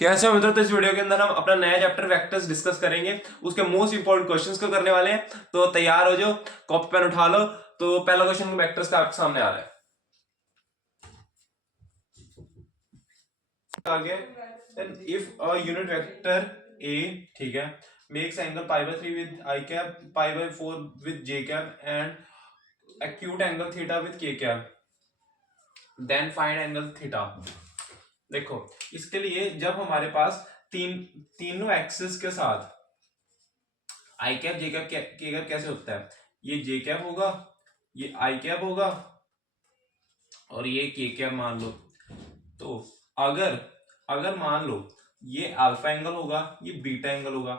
कैसे हो मित्रों, तो इस वीडियो के अंदर हम अपना नया चैप्टर वेक्टर्स डिस्कस करेंगे। उसके मोस्ट इंपॉर्टेंट क्वेश्चंस को करने वाले हैं, तो तैयार हो जाओ, कॉपी पेन उठा लो। तो पहला क्वेश्चन वेक्टर्स का आपके सामने आ रहा है। आगे if a unit vector A, ठीक है, makes angle π/3 with I cap, π/4 with J cap and acute angle theta with K cap, then find angle theta. देखो, इसके लिए जब हमारे पास तीनों एक्सिस के साथ आई कैप जे कैप के कैप कैसे होता है, ये जे कैप होगा, ये आई कैप होगा और ये के कैप मान लो। तो अगर अगर मान लो ये अल्फा एंगल होगा, ये बीटा एंगल होगा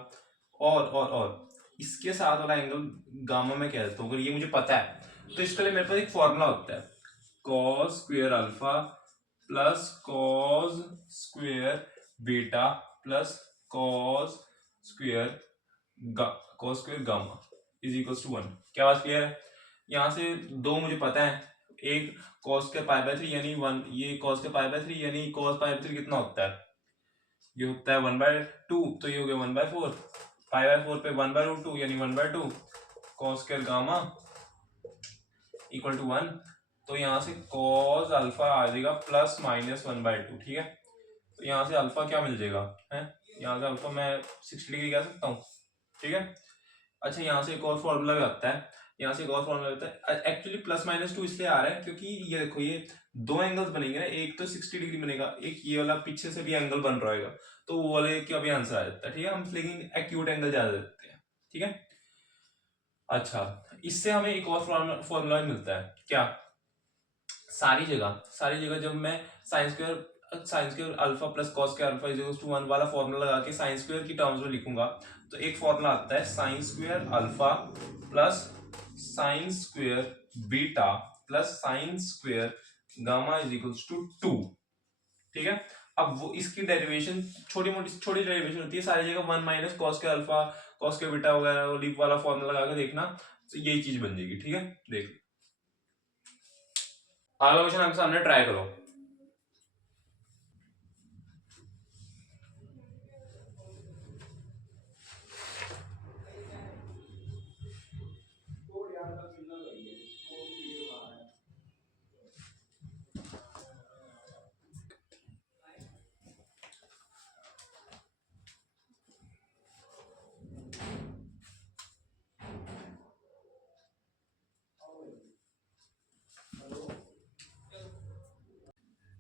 और इसके साथ वाला एंगल गामा में कह देता हूं, अगर ये मुझे पता है तो इसके लिए मेरे पास एक फॉर्मूला होता है, cos square alpha plus cos square beta plus cos square cos square gamma is equal to 1। क्या बात क्लियर है? यहाँ से दो मुझे पता है, एक कॉस के π/3 यानी 1, ये कॉस के π/3 यानी कॉस π/3 कितना होता है, ये होता है 1/2, तो ये हो गया 1/4, π/4 पे 1/2 यानी 1/2 cos square gamma equal to 1। तो यहाँ से कॉस अल्फा आ जाएगा प्लस माइनस 1/2, ठीक है। तो यहाँ से अल्फा क्या मिल जाएगा है, यहाँ से अल्फा मैं 60 डिग्री कह सकता हूँ, ठीक है। अच्छा, यहाँ से एक और फॉर्मूला भी आता है, यहाँ से एक और फॉर्मूला आता है। एक्चुअली +-2 इसलिए आ रहा है क्योंकि ये देखो, ये दो एंगल्स बनेंगे ना, एक तो 60 डिग्री बनेगा, एक ये वाला पीछे से भी एंगल बन रहा होगा, तो वो वाले का भी आंसर आ जाता है, ठीक है। हम लेकिन एक्यूट एंगल ज्यादा देते हैं, ठीक है। अच्छा, इससे हमें एक और फॉर्मूला मिलता है, क्या, सारी जगह जब मैं sign square alpha plus cos के अल्फा इज इक्वल टू 1 वाला फॉर्मूला लगा के साइन स्क्वायर की टर्म्स में लिखूंगा, तो एक फॉर्मूला आता है sine square alpha plus sine square beta plus sine square gamma is equal to 2, ठीक है। अब वो इसकी डेरिवेशन छोटी डेरिवेशन होती है, सारी जगह 1 माइनस कॉस के अल्फा कॉस के बीटा वगैरह लीप वाला फॉर्मूला लगा के देखना, तो यही चीज बन जाएगी, ठीक है। देख, अगला क्वेश्चन आपके सामने ट्राई करो।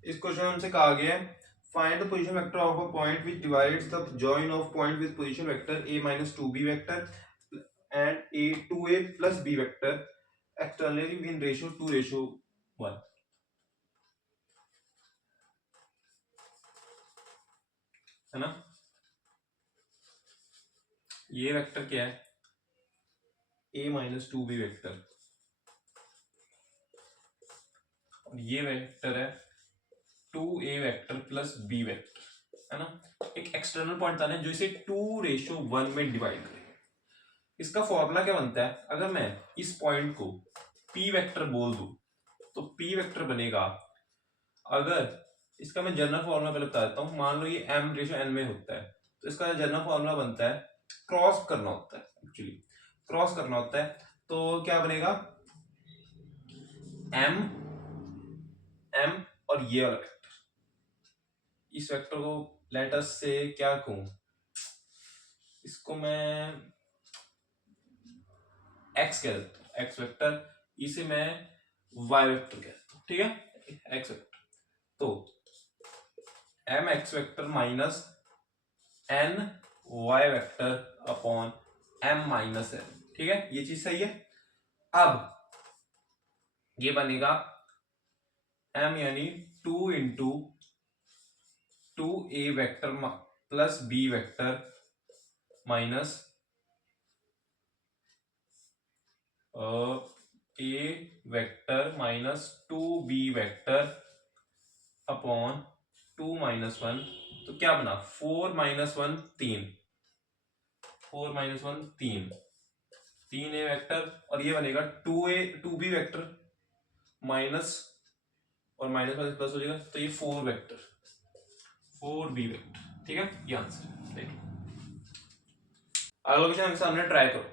इस क्वेश्चन में हमसे कहा गया है, find the position vector of a point which divides the join of point with position vector a minus 2b vector and a 2a plus b vector externally in ratio 2:1, है ना। ये वेक्टर क्या है, a minus 2b वेक्टर, और ये vector है 2a vector plus b vector, है ना। एक एक्सटर्नल पॉइंट आना है जो इसे 2:1 में डिवाइड करे। इसका फॉर्मूला क्या बनता है, अगर मैं इस पॉइंट को p वेक्टर बोल दूं तो p वेक्टर बनेगा, अगर इसका मैं जनरल फॉर्मूला पहले बता देता हूं, मान लो ये m/n में होता है, तो इसका जनरल फॉर्मूला बनता है, क्रॉस करना होता है, एक्चुअली क्रॉस करना होता है, तो क्या बनेगा, m m और ये वाला वेक्टर, इस वेक्टर को लेटर से क्या कहूं, इसको मैं x कह देता हूं, x वेक्टर, इसे मैं y वेक्टर कह देता हूं, ठीक है, x वेक्टर। तो m x vector minus n y vector upon m minus n, ठीक है, ये चीज सही है। अब ये बनेगा m यानी 2 into 2a vector plus b vector minus a vector minus 2b vector upon 2 minus 1, तो क्या बना, 4 माइनस 1 3, 4 माइनस 1 3, 3a वेक्टर, और ये बनेगा 2b वेक्टर माइनस और माइनस माइनस प्लस हो जाएगा, तो ये 4 वेक्टर 4b वेक्टर, ठीक है, ये आंसर देखिए। अगला क्वेश्चन आपके सामने, ट्राई करो।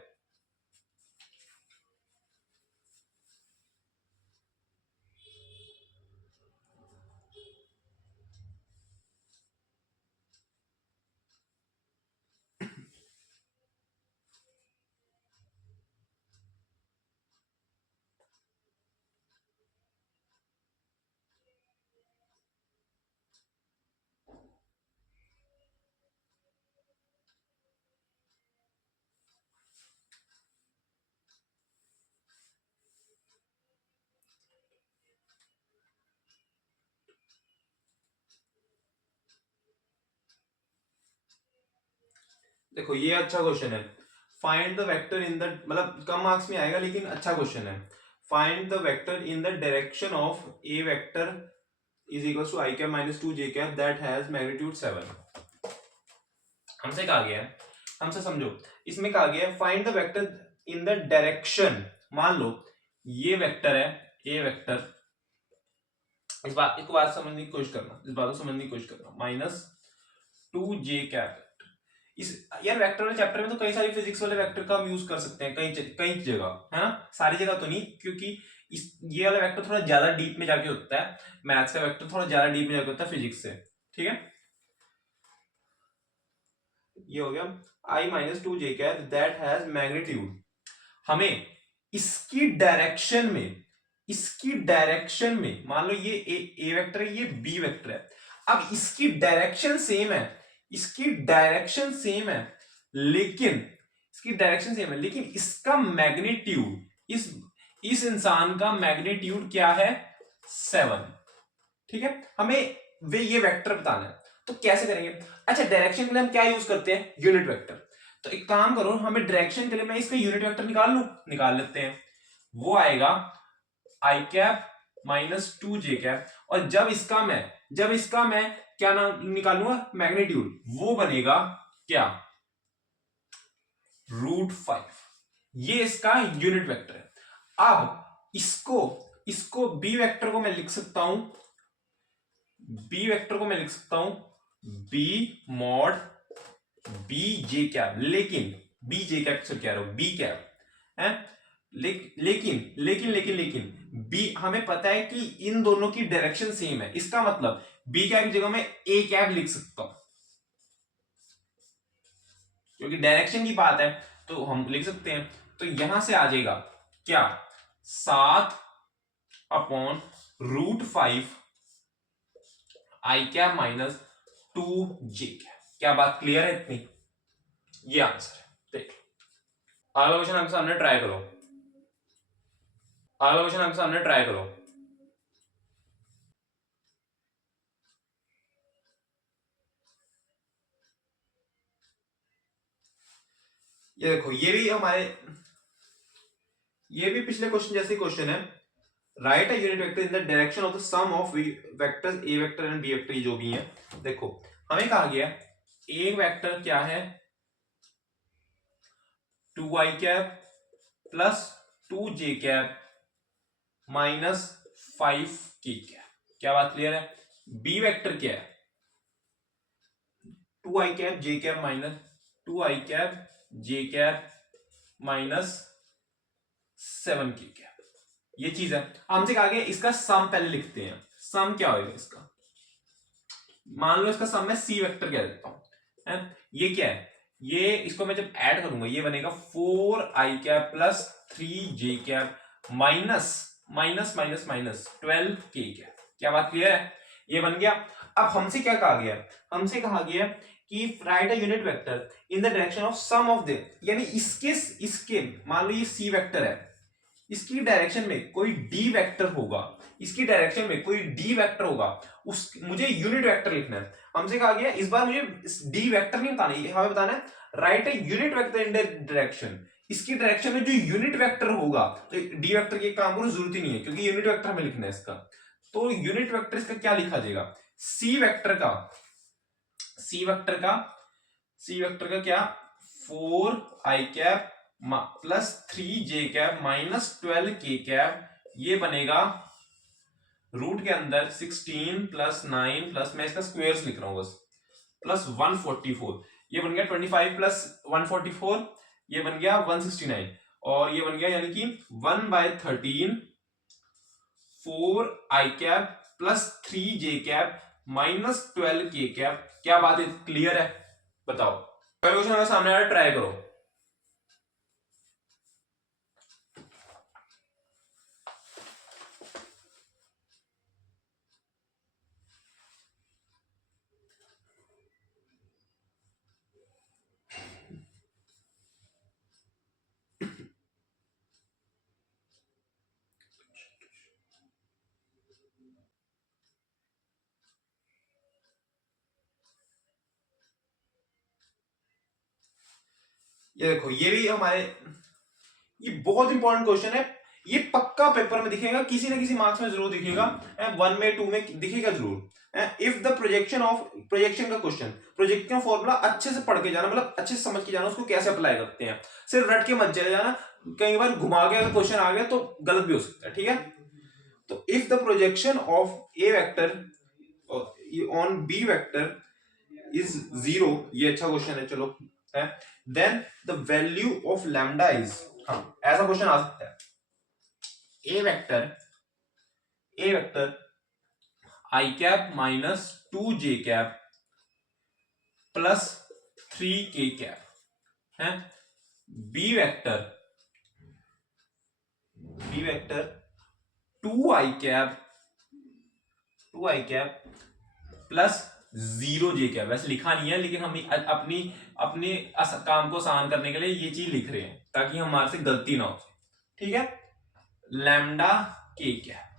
देखो ये अच्छा क्वेश्चन है। Find the vector in the, मतलब कम मार्क्स में आएगा लेकिन अच्छा क्वेश्चन है। Find the vector in the direction of A vector is equal to I cap minus two J cap that has magnitude 7। हमसे कहा गया है, हमसे समझो, इसमें कहा गया है find the vector in the direction. मान लो ये वेक्टर है, ए वेक्टर, इस बात इसको बात समझने की कोशिश करना, इस बात को समझने की कोशिश करना, माइनस टू जे कैप। इस यार वेक्टर वाले चैप्टर में तो कई सारी फिजिक्स वाले वेक्टर का हम यूज कर सकते हैं, कई कई जगह, है ना, सारी जगह तो नहीं, क्योंकि इस ये वाला वेक्टर थोड़ा ज्यादा डीप में जाके होता है, मैथ्स का वेक्टर थोड़ा ज्यादा डीप में जाके होता है फिजिक्स से। ठीक है, ये हो गया I minus two J cap that has magnitude. हमें इसकी डायरेक्शन में, इसकी डायरेक्शन में, मान लो ये ए वेक्टर है, ये बी वेक्टर है, अब इसकी डायरेक्शन सेम है, इसकी डायरेक्शन सेम है, लेकिन इसकी डायरेक्शन सेम है लेकिन इसका मैग्नीट्यूड, इस इंसान का मैग्नीट्यूड क्या है, 7। ठीक है, हमें वे ये वेक्टर बताना है, तो कैसे करेंगे? अच्छा, डायरेक्शन के लिए हम क्या यूज करते हैं, यूनिट वेक्टर। तो एक काम करो, हमें डायरेक्शन के लिए मैं इसका यूनिट वेक्टर निकाल लूं, निकाल लेते हैं। वो आएगा आई cap minus two J cap, और जब इसका मैं क्या नाम निकालूंगा, मैग्नीट्यूड, वो बनेगा क्या, √5। ये इसका यूनिट वेक्टर है। अब इसको बी वेक्टर को मैं लिख सकता हूं, बी वेक्टर को मैं लिख सकता हूं B mod B J cap, लेकिन बी जे कैप से क्या रहा, बी कैप है, लेकिन बी, हमें पता है कि इन दोनों की डायरेक्शन सेम है, इसका मतलब बी कैप की जगह मैं ए कैप लिख सकता हूं, क्योंकि डायरेक्शन की बात है तो हम लिख सकते हैं। तो यहां से आ जाएगा क्या, 7/√5 आई cap minus two J cap. क्या बात क्लियर है इतनी? ये आंसर है, देख अगला क्वेश्चन आपके सामने, ट्राई करो। अगला क्वेश्चन आपके सामने, ट्राई करो। ये देखो, ये भी पिछले क्वेश्चन जैसे क्वेश्चन है। Write a unit vector in the direction of the sum of vectors A vector and B vector, जो भी है। देखो हमें कहा गया ए वेक्टर क्या है, 2i cap plus 2j cap minus 5k cap. क्या बात क्लियर है? बी वेक्टर क्या है, 2i कैप जे कैप माइनस 2i कैप जे कैप माइनस 7k कैप, ये चीज है। हमसे कहा गया इसका सम पहले लिखते हैं। सम क्या होगा इसका, मान लो इसका सम मैं सी वेक्टर कह देता हूं, है? ये क्या है, ये इसको मैं जब ऐड करूंगा ये बनेगा 4i cap plus 3j cap minus minus minus minus 12k cap. क्या बात क्लियर है? ये बन गया। अब हमसे क्या कहा गया, हमसे कहा गया कि write a unit vector in the direction of sum of the, यानी इसके मान लो ये सी वेक्टर है, इसकी डायरेक्शन में कोई डी वेक्टर होगा, इसकी डायरेक्शन में कोई डी वेक्टर होगा, उस मुझे यूनिट वेक्टर लिखना है। हमसे कहा गया इस बार मुझे डी वेक्टर नहीं बताना, ये हमें बताना है right a unit vector in direction, इसकी डायरेक्शन में जो यूनिट वेक्टर होगा। तो डी वेक्टर के काम को जरूरत ही नहीं है क्योंकि यूनिट वेक्टर हमें लिखना है इसका। तो यूनिट वेक्टर इसका क्या लिखा जाएगा, सी वेक्टर का, सी वेक्टर का, सी वेक्टर का क्या, 4i cap plus 3j cap minus 12k cap, ये बनेगा रूट के अंदर 16 प्लस 9 प्लस, मैं इसका स्क्वायर्स लिख रहा हूं बस, प्लस 144, ये बन गया 25 प्लस 144, ये बन गया 169, और ये बन गया यानी कि 1/13 4 आई कैप प्लस 3 जे कैप माइनस 12 के कैप। क्या बात है, क्लियर है? बताओ, क्वेश्चन अगर सामने आ रहा है ट्राई करो। ये देखो, ये भी हमारे, ये बहुत इंपॉर्टेंट क्वेश्चन है, ये पक्का पेपर में दिखेगा, किसी ना किसी मार्क्स में जरूर दिखेगा, 1 में 2 में दिखेगा जरूर। इफ द प्रोजेक्शन का क्वेश्चन, प्रोजेक्शन का फॉर्मूला अच्छे से पढ़ के जाना, मतलब अच्छे से समझ के जाना उसको कैसे अप्लाई करते हैं, सिर्फ रट के मत चले जाना, कई बार घुमा के अगर क्वेश्चन आ गया तो गलत भी हो सकता है, ठीक है? तो if the projection of A vector on B vector is 0, ये अच्छा क्वेश्चन है, चलो है, then the value of lambda is, हाँ ऐसा क्वेश्चन आ सकता है, A vector I cap minus 2 J cap plus 3 K cap है, B vector 2 I cap plus 0 J cap. वैसे लिखा नहीं है, लेकिन हम अपनी अपने काम को आसान करने के लिए ये चीज लिख रहे हैं ताकि हमारे से गलती ना हो, ठीक है? लैम्डा के कैप,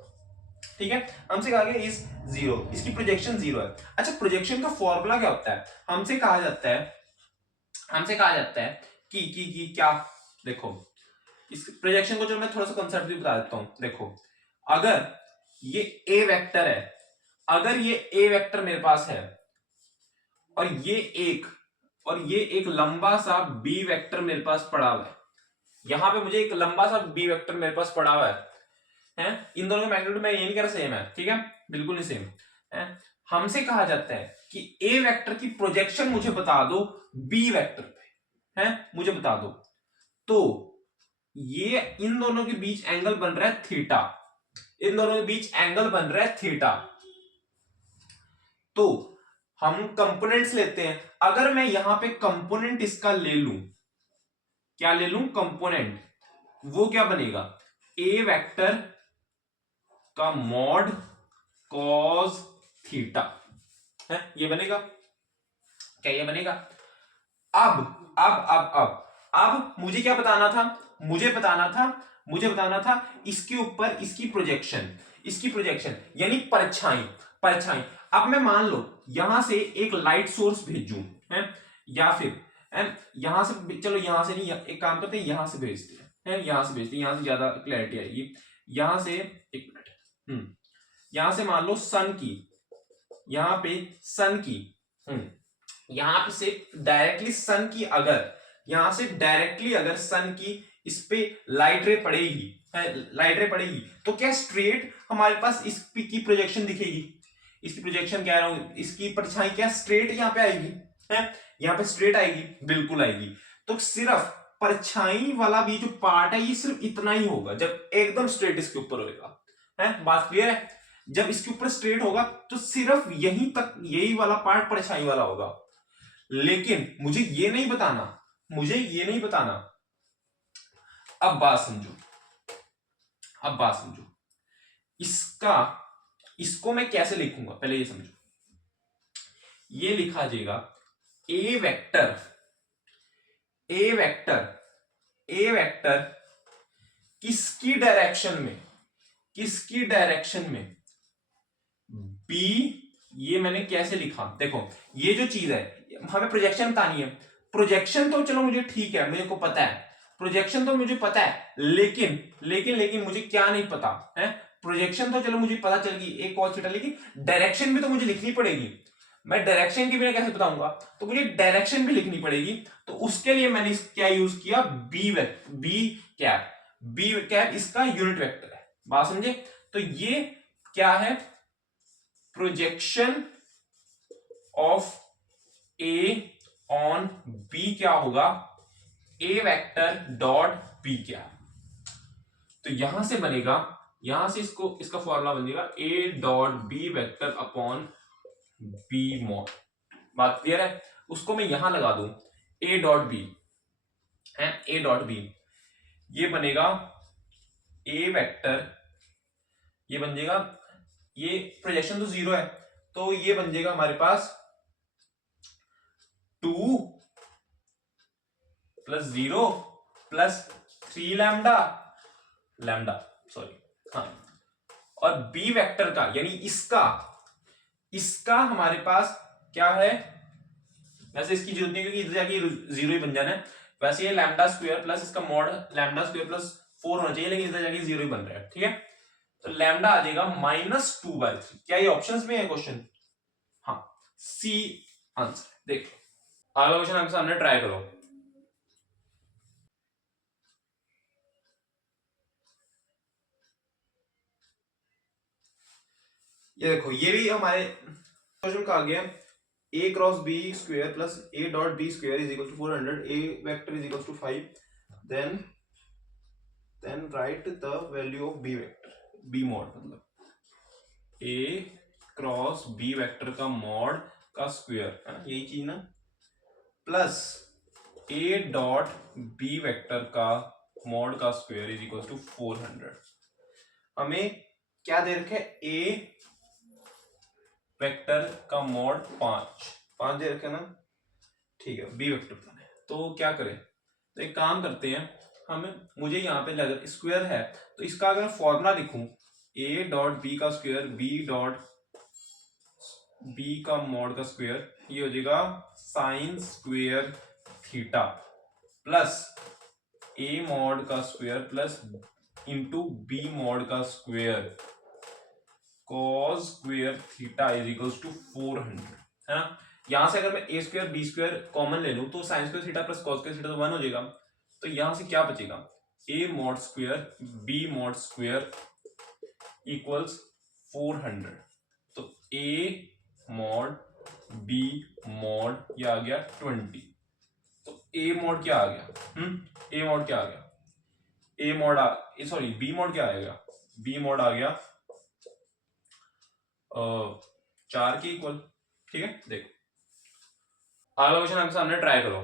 ठीक है, हमसे कहा गया इस 0, इसकी प्रोजेक्शन 0 है। अच्छा, प्रोजेक्शन का फॉर्मूला क्या होता है? हमसे कहा जाता है कि क्या, देखो इस प्रोजेक्शन को जो मैं थोड़ा सा कंसेप्ट भी बता देता हूं। देखो, अगर ये ए वेक्टर है, अगर ये ए वेक्टर मेरे पास है और ये एक लंबा सा बी वेक्टर मेरे पास पड़ा हुआ है, यहां पे मुझे एक लंबा सा बी वेक्टर मेरे पास पड़ा हुआ है, इन दोनों का मैग्नीट्यूड मैं ये नहीं कह रहा सेम है, ठीक है, बिल्कुल नहीं सेम है। हमसे कहा जाता है कि ए वेक्टर की प्रोजेक्शन मुझे बता दो बी वेक्टर पे, है मुझे बता दो। तो ये इन दोनों के बीच एंगल बन रहा है थीटा, इन दोनों के बीच एंगल बन रहा है थीटा। तो हम कंपोनेंट्स लेते हैं, अगर मैं यहां पे कंपोनेंट इसका ले लूं, क्या ले लूं? कंपोनेंट, वो क्या बनेगा? ए वेक्टर का मॉड कॉस थीटा है, ये बनेगा क्या? ये बनेगा। अब मुझे क्या बताना था? मुझे बताना था इसके ऊपर इसकी प्रोजेक्शन यानी परछाई। अब मैं मान लो यहां से एक लाइट सोर्स भेजूं, है, या फिर यहां से, चलो यहां से नहीं, एक काम करते हैं, यहां से भेजते हैं, यहां से ज्यादा क्लैरिटी आएगी। यहां से, एक मिनट, यहां से मान लो सन की, यहां पे सन की, यहां पे से डायरेक्टली सन की, अगर यहां से डायरेक्टली अगर सन की इस पे लाइट रे पड़ेगी, तो क्या स्ट्रेट हमारे पास इसकी प्रोजेक्शन दिखेगी? इसकी प्रोजेक्शन कह रहा हूं, इसकी परछाई क्या स्ट्रेट यहां पे आएगी? है, यहां पे स्ट्रेट आएगी, बिल्कुल आएगी। तो सिर्फ परछाई वाला भी जो पार्ट है ये सिर्फ इतना ही होगा जब एकदम स्ट्रेट इसके ऊपर होगा, है, बात क्लियर है? जब इसके ऊपर स्ट्रेट होगा तो सिर्फ यहीं तक यही वाला पार्ट परछाई वाला होगा। लेकिन मुझे ये नहीं बताना, अब बात समझो, इसको मैं कैसे लिखूंगा, पहले ये समझो। ये लिखा जाएगा ए वेक्टर किसकी डायरेक्शन में बी, ये मैंने कैसे लिखा? देखो, ये जो चीज है हमें प्रोजेक्शन बतानी है। प्रोजेक्शन तो चलो मुझे ठीक है, मेरे को पता है, प्रोजेक्शन तो मुझे पता है, लेकिन मुझे क्या नहीं पता है? प्रोजेक्शन तो चलो मुझे पता चल गई एक कॉस थीटा, लेकिन डायरेक्शन भी तो मुझे लिखनी पड़ेगी। मैं डायरेक्शन के बिना कैसे बताऊंगा? तो मुझे डायरेक्शन भी लिखनी पड़ेगी। तो उसके लिए मैंने क्या यूज किया? बी कैप इसका यूनिट वेक्टर है, बात समझे? तो ये क्या है? Projection of A on B क्या होगा, ए वेक्टर डॉट बी क्या, तो यहां से बनेगा, यहां से इसको इसका फॉर्मूला बनेगा A dot B vector upon B mod. बात क्लियर है? उसको मैं यहां लगा दूं, ए डॉट बी है, ए डॉट बी, ये बनेगा ए वेक्टर, ये बन जाएगा, ये प्रोजेक्शन तो 0 है, तो ये बन जाएगा हमारे पास 2 plus 0 plus 3 lambda, lambda sorry, हाँ, और बी वेक्टर का यानी इसका, इसका हमारे पास क्या है, वैसे इसकी जरूरत नहीं क्योंकि इधर जाके 0 ही बन जाना है, वैसे ये लैम्डा स्क्वायर प्लस इसका मॉड लैम्डा स्क्वायर प्लस 4 होना चाहिए, लेकिन इधर जाके 0 ही बन रहा है, ठीक है। तो लैम्डा आ जाएगा -2/3। क्या ये ऑप्शंस में है क्वेश्चन? हाँ, सी आंसर। देखो अगला क्वेश्चन आपके सामने, ट्राई करो। ये देखो, ये भी हमारे क्वेश्चन का आ गया, a cross b square plus a dot b square is equal to 400, a vector is equal to 5, then write the value of b vector, b mod मतलब a क्रॉस b वेक्टर का mod का square है ना, यही चीज ना, plus a dot b vector का mod का स्क्वायर इज इक्वल टू 400। हमें क्या दे रखे, a वेक्टर का मॉड 5 दे रखे ना, ठीक है, बी वेक्टर बने, तो क्या करें, तो एक काम करते हैं, हम, मुझे यहाँ पे लग स्क्वायर है, तो इसका अगर फॉर्मूला लिखूं, ए डॉट बी का स्क्वायर बी डॉट बी का मॉड का स्क्वायर, ये हो जाएगा sine square theta plus A mod का square plus into B mod का square cos square theta is equals to 400, है ना। यहां से अगर मैं A square B square common ले लूं तो sine square theta plus cos square theta तो 1 हो जाएगा, तो यहां से क्या बचेगा, ए mod square B mod square equals 400, तो ए मॉड बी मॉड ये आ गया 20, तो ए मॉड क्या आ गया, ए मॉड क्या आ गया, A mod sorry B mod क्या आएगा, बी मॉड आ गया 4 के इक्वल, ठीक है। देखो अगला क्वेश्चन आपके सामने, ट्राई करो।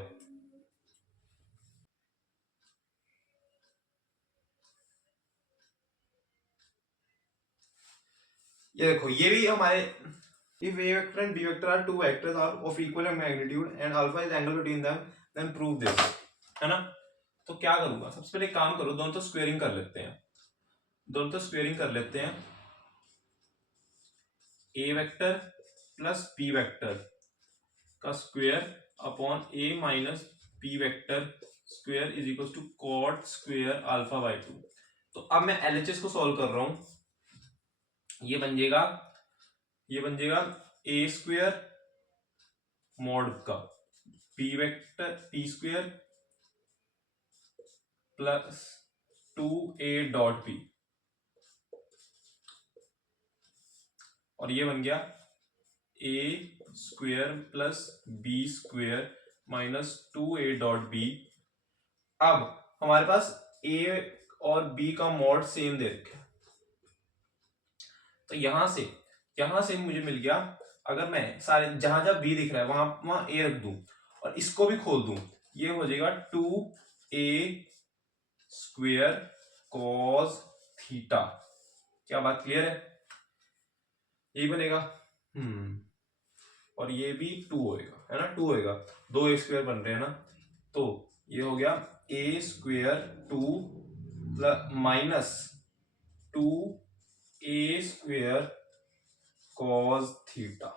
ये देखो, ये भी हमारे, if a vector and b vector are two vectors are of equal magnitude and alpha is angle between them, then prove this, है ना। तो क्या करूंगा, सबसे पहले काम करो, दोनों तो स्क्वेयरिंग कर लेते हैं, दोनों तो स्क्वेयरिंग कर लेते हैं, a vector plus b vector का square upon a minus b vector square is equal to cot square alpha by 2। तो अब मैं एलएचएस को सॉल्व कर रहा हूं, ये बन जाएगा, ये बन जाएगा ए स्क्वायर मॉड का P vector P square plus 2a dot B, और ये बन गया A square plus B square minus 2a dot B. अब हमारे पास a और b का मॉड सेम दे रखे, तो यहां से मुझे मिल गया, अगर मैं सारे जहां जहां b दिख रहा है वहां वहां a रख दूं और इसको भी खोल दूं, ये हो जाएगा 2a स्क्वायर कॉस थीटा। क्या बात क्लियर है? यही बनेगा, और ये भी 2 होएगा, है ना, 2 होएगा, दो ए स्क्वायर बन रहे हैं ना, तो ये हो गया A square 2 plus minus 2a स्क्वायर कॉस थीटा,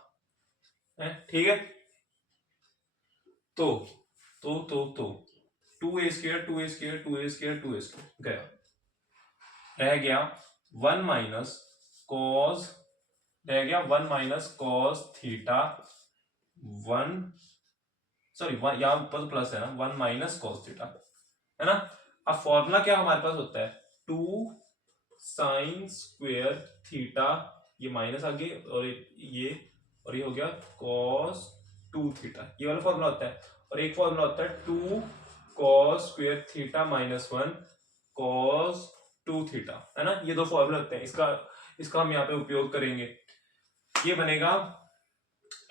है, ठीक है। तो 2a square 2a square 2a square 2a square गया, रह गया 1 माइनस कॉस, रह गया 1 माइनस कॉस थीटा 1, सॉरी यहाँ पर प्लस है ना, 1 माइनस कॉस थीटा, है ना। अब फॉर्मूला क्या हमारे पास होता है, 2 साइन स्क्वायर थीटा, ये माइनस आ गई और ये हो गया कॉस 2 थीटा, ये वाला फॉर्मूला होता है। और एक फॉर्मूला होता है 2 cos square theta minus 1 cos 2 theta, है ना। ये दो फॉर्मूला होते हैं, इसका हम यहाँ पे उपयोग करेंगे। ये बनेगा,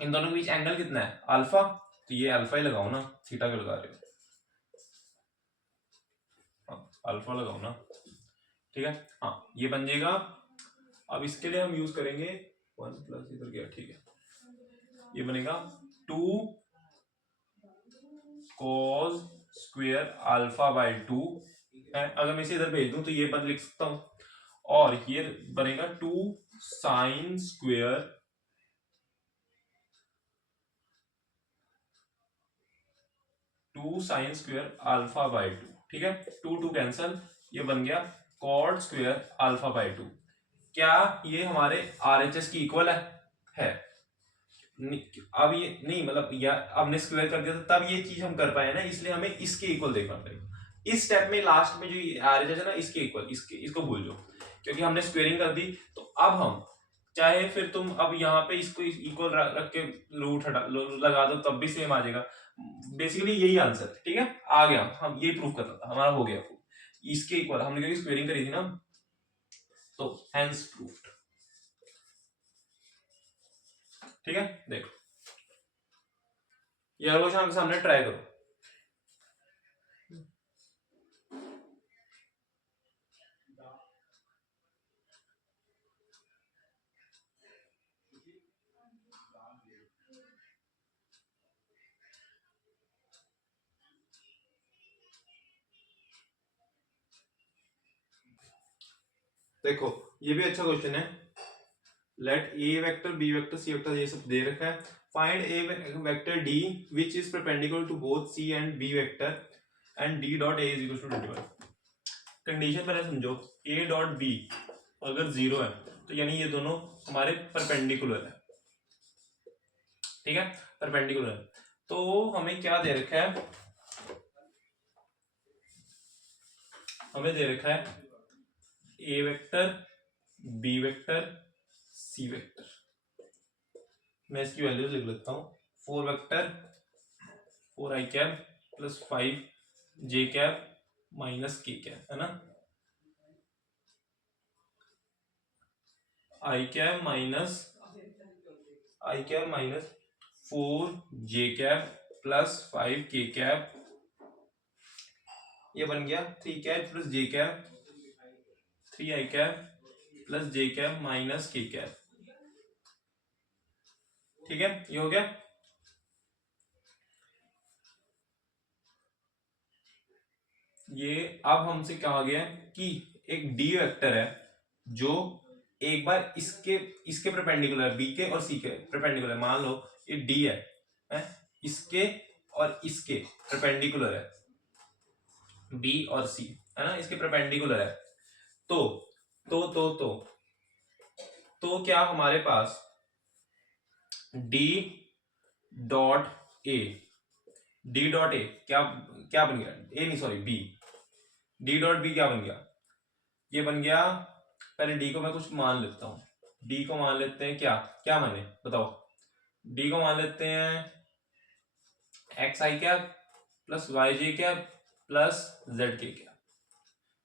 इन दोनों के बीच एंगल कितना है, अल्फा, तो ये अल्फा ही लगाओ ना, थीटा क्यों लगा रहे हो, अल्फा लगाओ ना, ठीक है। हाँ ये बन जाएगा। अब इसके लिए हम यूज करेंगे 1 प्लस इधर गया, ठीक है, ये बनेगा 2 cos स्क्वायर अल्फा बाई 2 है। अगर मैं इसे इधर भेज दूं तो ये पद लिख सकता हूं, और ये बनेगा 2 साइन स्क्वायर अल्फा बाई 2, ठीक है। 2 कैंसल, ये बन गया कॉट स्क्वायर अल्फा बाई 2। क्या ये हमारे आरएचएस की इक्वल है? अब ये नहीं, मतलब या हमने स्क्वायर कर दिया था तब ये चीज हम कर पाए ना, इसलिए हमें इसके इक्वल देखना पड़ेगा। इस स्टेप में लास्ट में जो आरएचएस है ना, इसके इक्वल, इसको भूल जाओ, क्योंकि हमने स्क्वेयरिंग कर दी। तो अब हम चाहे फिर तुम अब यहाँ पे इसको इक्वल रख के रूट हटा लगा दो, तब भी सेम आ जाएगा। बेसिकली यही आंसर, ठीक है, आ गया। हम ये प्रूफ करना था, हमारा हो गया प्रूफ, इसके इक्वल हमने, क्योंकि स्क्वेयरिंग करी थी ना, तो हेंस प्रूफ्ड, ठीक है। देखो ये क्वेश्चन आपके सामने, ट्राई करो। देखो ये भी अच्छा क्वेश्चन है। Let a vector, b vector, c vector, ये सब दे रखा है। Find a vector d which is perpendicular to both c and B vector and d dot a is equal to 21। Condition पहले समझो, ए डॉट बी अगर 0 है तो यानी ये दोनों हमारे परपेंडिकुलर है, ठीक है, परपेंडिकुलर है। तो हमें क्या दे रखा है, हमें दे रखा है A vector, b vector, c vector. मैं इसकी वैल्यूज लिख लेता हूं। 4 वेक्टर 4 आई कैप प्लस 5 जे कैप माइनस के कैप, है ना। आई कैप माइनस 4 जे कैप प्लस 5 के कैप, ये बन गया 3 कैप प्लस जे कैप, 3 आई कैप प्लस जे कैप माइनस के कैप, ठीक है, ये हो गया। ये अब हमसे कहा गया कि एक डी वेक्टर है जो एक बार इसके इसके परपेंडिकुलर, बी के और सी के परपेंडिकुलर, मान लो ये डी है, इसके और इसके परपेंडिकुलर है, बी और सी, है ना, इसके परपेंडिकुलर है। तो तो तो तो तो क्या हमारे पास D dot A, D dot A क्या क्या बन गया, ए नहीं sorry B, D dot B क्या बन गया, ये बन गया, पहले डी को मैं कुछ मान लेता हूं, डी को मान लेते हैं, क्या क्या माने बताओ, डी को मान लेते हैं x i cap plus y j cap plus z k cap,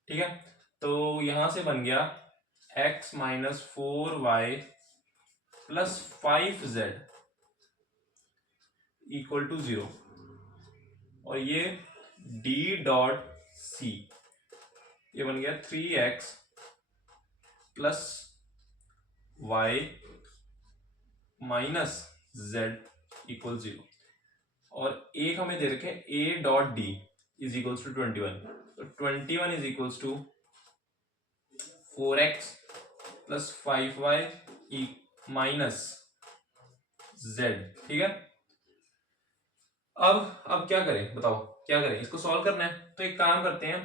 ठीक है। तो यहां से बन गया x minus 4y plus 5z equal to 0, और ये d डॉट सी, ये बन गया 3x plus y minus z equal 0, और एक हमें दे रखे a dot d is equals to 21, तो 21 is equals to 4x plus 5y minus z, ठीक है। अब क्या करें बताओ, क्या करें, इसको सॉल्व करना है। तो एक काम करते हैं,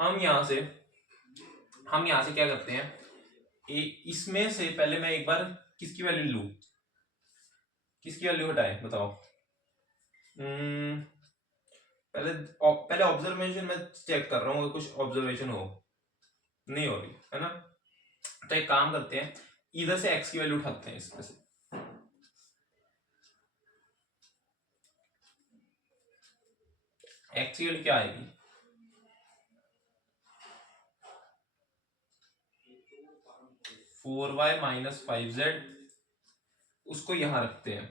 हम यहां से क्या करते हैं, इसमें से पहले मैं एक बार किसकी वैल्यू लूं, किसकी वैल्यू हटाए बताओ। पहले ऑब्जर्वेशन में चेक कर रहा हूँ, कुछ ऑब्जर्वेशन हो, नहीं हो रही है ना। तो एक काम करते हैं, इधर से x की वैल्यू उठाते हैं इसमें से, एक्स की वैल्यू क्या आएगी, 4y माइनस 5z, उसको यहां रखते हैं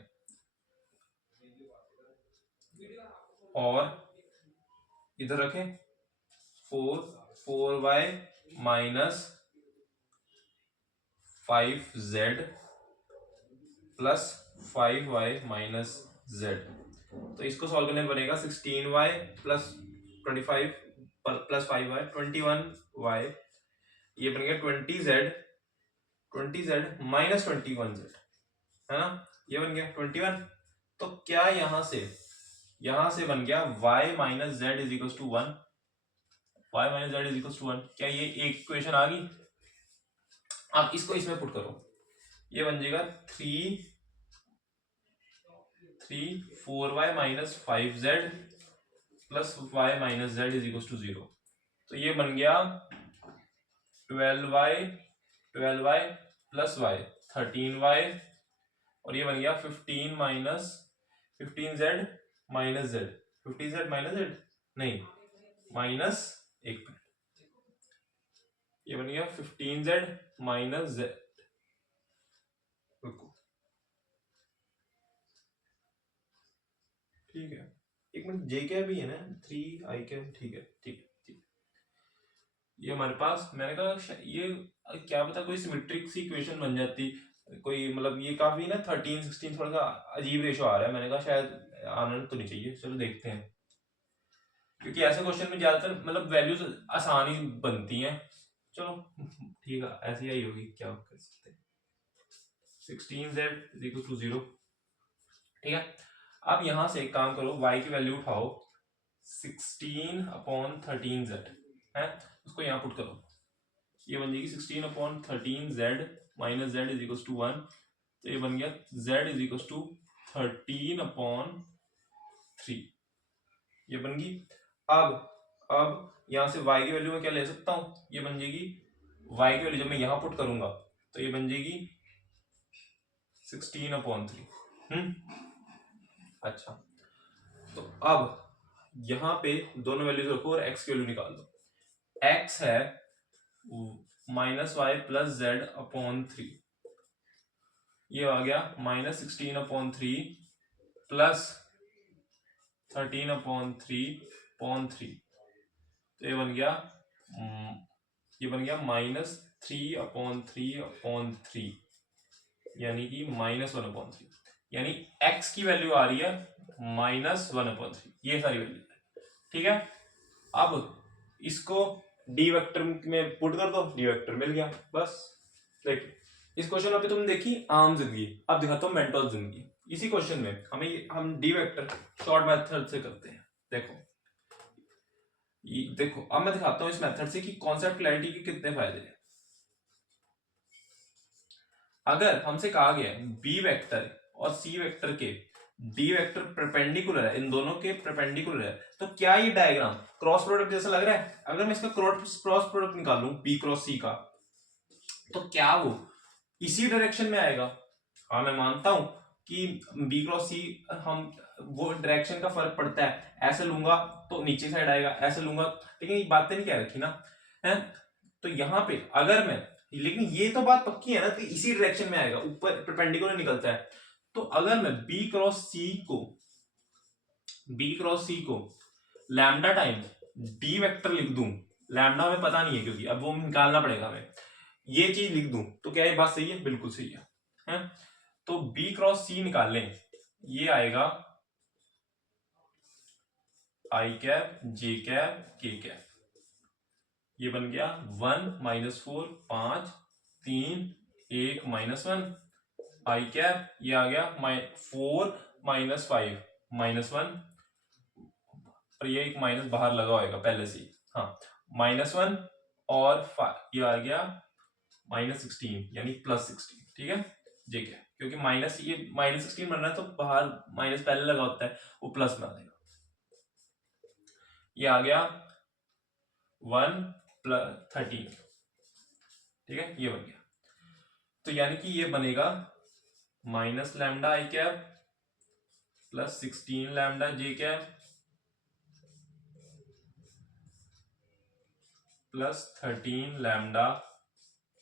और इधर रखें 4y minus 5z plus 5y minus z। तो इसको सॉल्व करने पर बनेगा 16y plus 25 plus 5y 21y, ये बन गया 20z माइनस 21z, है ना, ये बन गया 21। तो क्या यहां से बन गया y minus z is equal to 1, y minus z is equal to 1। क्या ये एक इक्वेशन आ गई? अब इसको इसमें पुट करो, ये बन जाएगा 4y minus 5z plus y minus z is equal to 0। तो ये बन गया 12y प्लस y 13y, और ये बन गया 15 minus 15z minus z, 15z minus z नहीं माइनस, एक मिनट, ये बन गया 15z माइनस z, रुको ठीक है, एक मिनट, जे क्या भी है ना 3 आई क्या, ठीक है ठीक है ठीक, ये हमारे पास, मैंने कहा ये क्या पता कोई सिमेट्रिक सी इक्वेशन बन जाती कोई, मतलब ये काफी ना 13 16 थोड़ा सा अजीब रेशो आ रहा है, मैंने कहा शायद आना तो नहीं चाहिए, चलो देखते हैं, क्योंकि ऐसे क्वेश्चन में ज्यादातर मतलब वैल्यूज आसान ही बनती हैं। चलो ठीक है, ऐसी ही होगी, क्या कर सकते हैं, 16z इज इक्वल टू 0, ठीक है। अब यहां से एक काम करो, y की वैल्यू उठाओ 16 अपॉन 13z है, उसको यहाँ पुट करो, ये बन जाएगी 16 upon 13z minus z is equal to 1, तो ये बन गया z is equal to 13 upon 3, ये बन गई। अब यहां से y की वैल्यू में क्या ले सकता हूं, ये बन जाएगी y की वैल्यू जब मैं यहां पुट करूंगा तो ये बन जाएगी 16 अपॉन 3। अच्छा, तो अब यहां पे दोनों वैल्यूज रखो और x की वैल्यू निकाल दो, x है minus y plus z upon 3, ये आ गया माइनस 16 अपॉन 3 प्लस 13 अपॉन 3, तो ये बन गया माइनस 3 अपॉन 3 यानी कि माइनस 1 अपॉन 3, यानी x की वैल्यू आ रही है माइनस 1 अपॉन 3, ये सारी वैल्यू, ठीक है। अब इसको डी वेक्टर में पुट कर दो, डी वेक्टर मिल गया, बस देखो इस क्वेश्चन पे तुमने देखी आम जिंदगी, अब दिखाता हूँ मेंटल जिंदगी। इसी क्वेश्चन में हम डी वेक्टर शॉर्ट मेथड से करते हैं, देखो देखो अब मैं दिखाता हूँ इस मेथड से कि कॉन्सेप्ट क्लैरिटी के कितने फायदे हैं। अगर हमसे कहा गया है बी वेक्टर और सी वेक्टर के डी वेक्टर परपेंडिकुलर है, इन दोनों के परपेंडिकुलर है, तो क्या ये डायग्राम क्रॉस प्रोडक्ट जैसा लग रहा है? अगर मैं इसका क्रॉस प्रोडक्ट निकालूं बी क्रॉस सी का, तो क्या वो इसी डायरेक्शन में आएगा? हाँ मैं मानता हूं कि बी क्रॉस सी हम वो डायरेक्शन का फर्क पड़ता है, ऐसे लूंगा तो नीचे साइड आएगा, ऐसे लूंगा, लेकिन ये बातें नहीं कह रखी ना है। तो यहाँ पे अगर मैं, लेकिन ये तो बात पक्की है ना कि इसी डायरेक्शन में आएगा, ऊपर परपेंडिकुलर निकलता है। तो अगर मैं बी क्रॉस सी को लैम्डा टाइम डी वेक्टर लिख दूं, लैम्डा हमें पता नहीं है क्योंकि अब वो निकालना पड़ेगा हमें, ये चीज लिख दूं तो क्या ये बात सही है? बिल्कुल सही है? तो बी क्रॉस सी निकाल लें, ये आएगा आई कैप जे कैप के कैप, ये बन गया 1 माइनस 4 5 3 1 माइनस 1 आई कैप, ये आ गया 4 माइनस 5 माइनस 1, और ये एक माइनस बाहर लगा होगा पहले से, हाँ माइनस 1, और ये आ गया माइनस 16 यानी प्लस 16, ठीक है जे कैप, क्योंकि माइनस ये माइनस 16 बन रहा है तो बाहर माइनस पहले लगा होता है, वो प्लस बना देगा, ये आ गया 1 प्लस 13, ठीक है ये बन गया। तो यानी कि ये बनेगा माइनस लैम्डा आई कैप प्लस 16 लैम्डा जे कैप प्लस 13 लैम्डा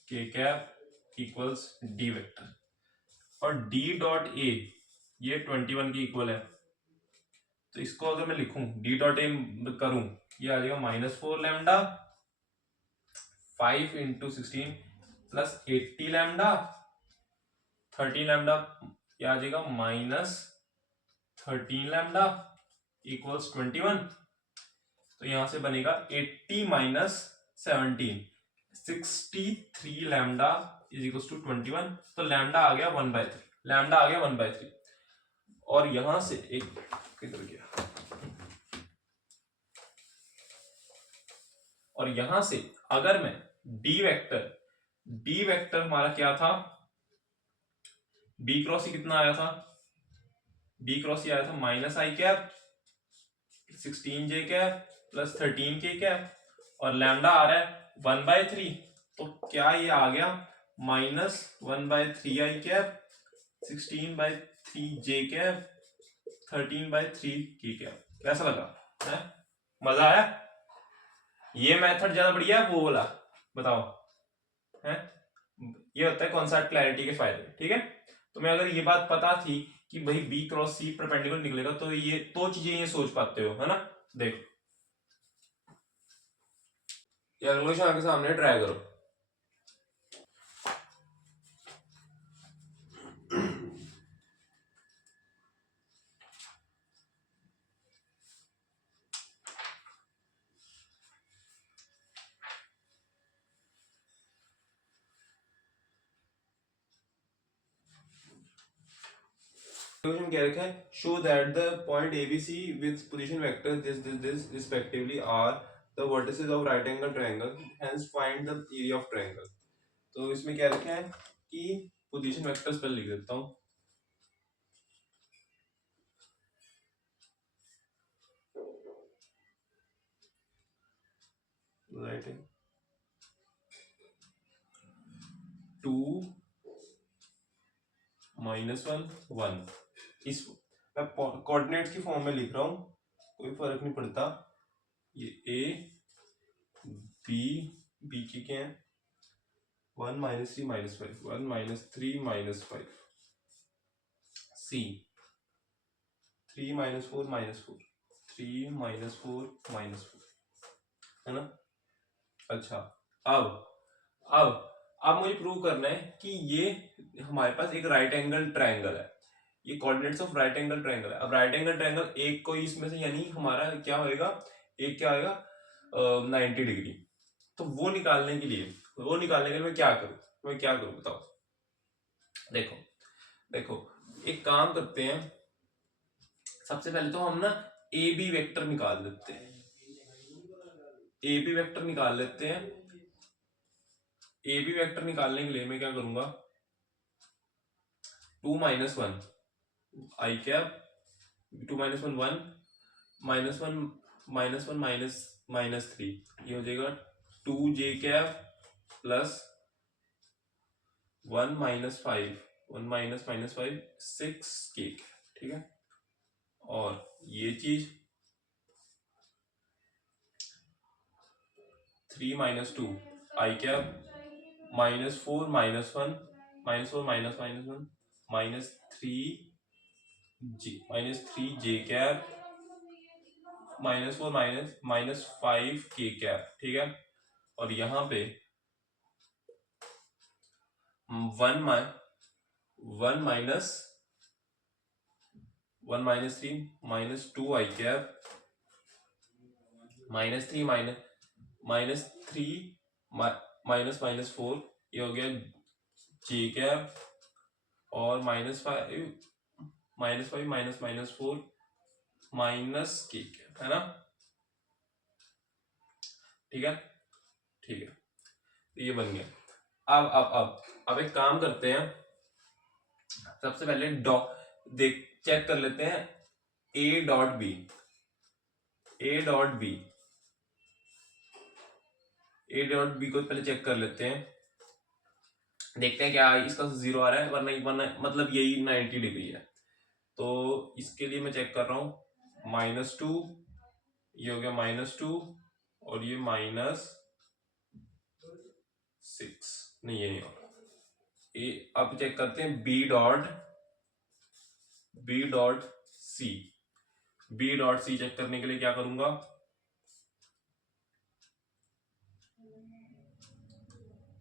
के कैप इक्वल्स डी वेक्टर, और डी डॉट ए ये 21 के इक्वल है, तो इसको अगर मैं लिखूं डी डॉट ए करूं, ये आ जाएगा -4 lambda 5 into 16 plus 80 lambda 13 lambda, ये आ जाएगा -13 लैम्डा इक्वल्स 21। तो यहां से बनेगा 80 minus 17 63 lambda is equals to 21। तो लैम्डा आ गया 1/3, लैम्डा आ गया 1/3। और यहां से एक किधर गया, और यहां से अगर मैं डी वेक्टर हमारा क्या था, बी क्रॉस कितना आया था, बी क्रॉस आया था माइनस आई कैप 16 जे कैप प्लस 13 के कैप, और लैम्डा आ रहा है 1/3, तो क्या ये आ गया -1/3 आई कैप 16/3 जे कैप 13/3 की कैप। कैसा लगा है, मजा आया? ये मेथड ज्यादा बढ़िया है वो वाला, बताओ है? ये होता है कॉन्सेप्ट क्लैरिटी के फायदे, ठीक है। तुम्हें अगर ये बात पता थी कि भाई बी क्रॉस सी परपेंडिकुलर निकलेगा, तो ये तो चीजें ये सोच पाते हो, है ना। देखो ये अगले के सामने ट्राई करो। क्वेश्चन क्या रखा है, show that the point ABC with position vector this respectively are the vertices of right angle triangle, hence find the area of triangle. तो इसमें क्या रखा है कि पोजीशन वेक्टर्स पर लिख देता हूं, राइट 2 -1 1। इस मैं कोऑर्डिनेट्स की फॉर्म में लिख रहा हूं, कोई फर्क नहीं पड़ता। ये ए बी, बी की क्या है 1 -3 -5 1 -3 -5, सी 3 -4 -4 3 -4 -4, है ना। अच्छा अब अब अब मुझे प्रूव करना है कि ये हमारे पास एक राइट एंगल ट्रायंगल है, ये coordinates of right angle triangle है। अब राइट एंगल ट्रायंगल एक को इसमें से, यानी हमारा क्या होएगा, एक क्या होएगा 90 डिग्री। तो वो निकालने के लिए मैं क्या करूं बताओ। देखो देखो एक काम करते हैं, सबसे पहले तो हम ना ए बी वेक्टर निकाल लेते हैं, ए बी वेक्टर निकाल लेते हैं। ए बी वेक्टर निकालने के लिए मैं क्या करूंगा, 2 - 1 आई कैप 2 - 1 1 -1 -1 -3, ये हो जाएगा 2 जे कैप प्लस 1 -5 1 -5 6 के, ठीक है। और ये चीज 3 - 2 आई कैप -4 -1 -4 -1 -3 जे कैप -4 -5 के कैप, ठीक है। और यहाँ पे 1 -1 -3 -2 आई कैप -3 -3 -4, ये हो गया जे कैप, और -5 -4 के कैप, है ना। ठीक है ठीक है, तो ये बन गया। अब एक काम करते हैं, सबसे पहले देख चेक कर लेते हैं ए डॉट बी को पहले चेक कर लेते हैं, देखते हैं क्या इसका 0 आ रहा है, वरना मतलब यही 90 डिग्री है। तो इसके लिए मैं चेक कर रहा हूं -2, ये हो गया -2, और ये -2 6 नहीं, ये नहीं होगा ये। अब चेक करते हैं बी डॉट सी चेक करने के लिए क्या करूंगा,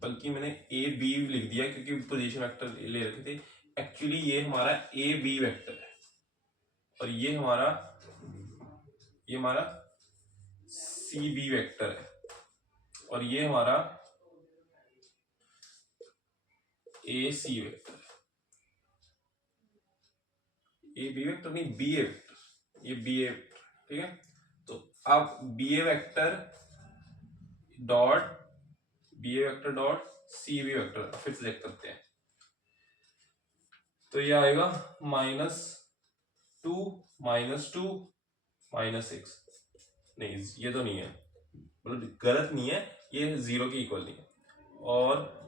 बल्कि मैंने ए बी लिख दिया क्योंकि पोजीशन वेक्टर ले रखे थे। एक्चुअली ये हमारा ए बी वेक्टर है और ये हमारा सी बी वेक्टर है और ये हमारा ए सी वेक्टर है। ए बी वेक्टर नहीं, बी ए वेक्टर, ये बी ए वेक्टर, ठीक है। तो अब B A vector dot C B vector फिर से चेक करते हैं। तो ये आएगा -2 -6, नहीं ये तो नहीं है, मतलब गलत नहीं है, ये 0 के इक्वल नहीं है। और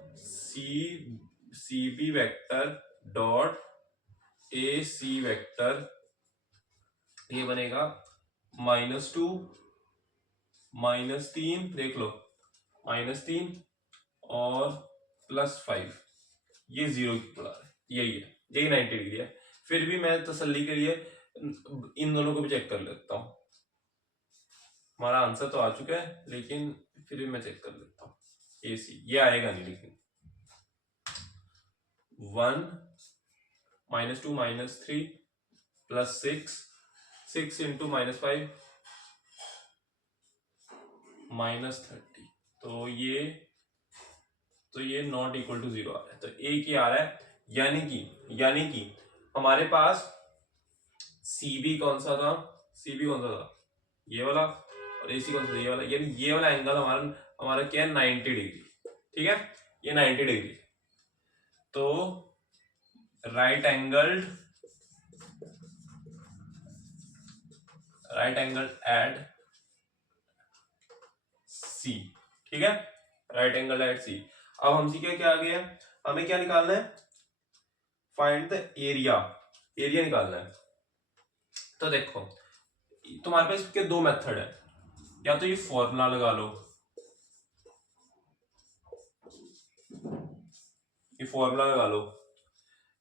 c B vector dot a C vector ये बनेगा -2 -3, देख लो -3 और +5, ये 0 की इक्वल है, यही 90 डिग्री है। फिर भी मैं तसल्ली के लिए इन दोनों को भी चेक कर लेता हूं। हमारा आंसर तो आ चुका है लेकिन फिर भी मैं चेक कर लेता हूँ। ए सी ये आएगा नहीं, लेकिन 1 -2 -3 +6 6 इंटू -5 -30, तो ये नॉट इक्वल टू 0 आ रहा है, तो एक ही आ रहा है। यानी कि हमारे पास सीबी कौन सा था, ये वाला, और एसी कौन सा, ये वाला। यानी ये वाला एंगल हमारा क्या है, 90 डिग्री, ठीक है, ये 90 डिग्री। तो राइट एंगल एट सी, ठीक है, राइट एंगल एट सी। अब हमसे क्या आ गया, हमें क्या निकालना है, फाइंड द एरिया निकालना है। तो देखो तुम्हारे पास इसके दो मेथड है, या तो ये फॉर्मूला लगा लो,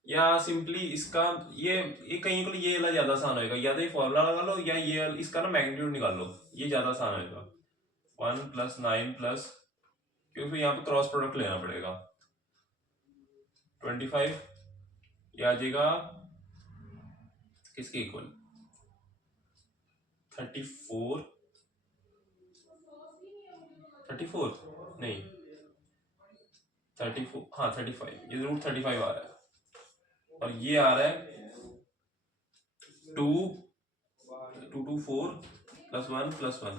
या सिंपली इसका ये कहीं को ये वाला ज्यादा आसान होगा, या तो ये फॉर्मूला लगा लो या ये इसका ना मैग्नीट्यूड निकाल लो, ये ज्यादा आसान होगा। 1 + 9 प्लस, क्योंकि यहाँ पे क्रॉस प्रोडक्ट लेना पड़ेगा, 25 ये आ जाएगा किसके इक्वल, 34 नहीं 34, हाँ 35, ये जरूर 35 आ रहा है, और ये आ रहा है 2 2 4 +1 +1,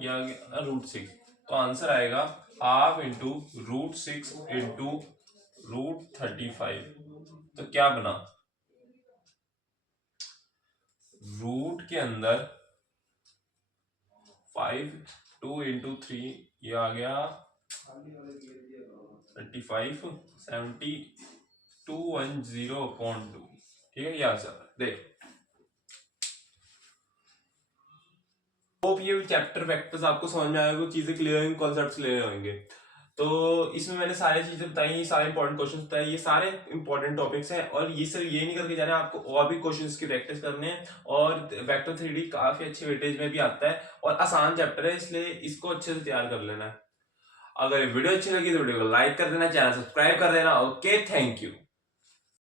ये आ गया √6। तो आंसर आएगा ½ इंटू √6 इंटू √35। तो क्या बना, रूट के अंदर 5 2 इंटू 3, ये आ गया 35 7210/2, ठीक है, ये आंसर देख। होप ये चैप्टर वेक्टर्स आपको समझ में आएगा, चीजें क्लियर होंगी, कॉन्सेप्ट्स क्लियर होंगे। तो इसमें मैंने सारी चीजें बताई, सारे इंपॉर्टेंट क्वेश्चंस बताए, ये सारे इंपॉर्टेंट टॉपिक्स हैं, और ये सिर्फ ये नहीं करके जाना है, आपको और भी क्वेश्चंस की प्रैक्टिस करने हैं। और वेक्टर 3D काफी अच्छे वेटेज में भी आता है और आसान चैप्टर है, इसलिए इसको अच्छे से तैयार कर लेना है। अगर वीडियो अच्छी लगी तो वीडियो को लाइक कर देना, चैनल सब्सक्राइब कर देना। Okay, thank you.